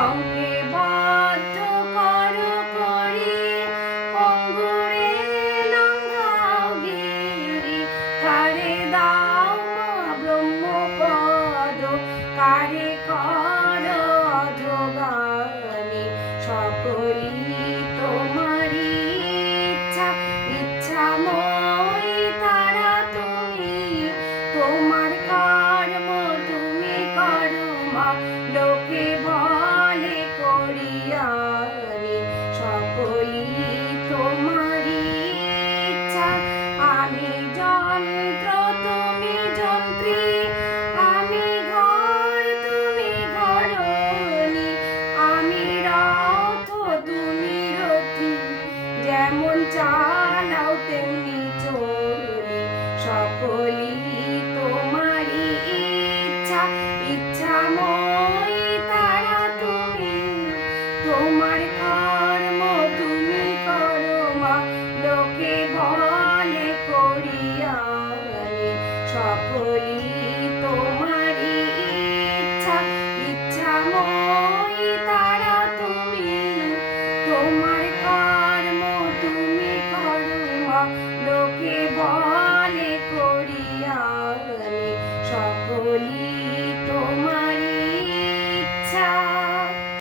Oh. তেমনি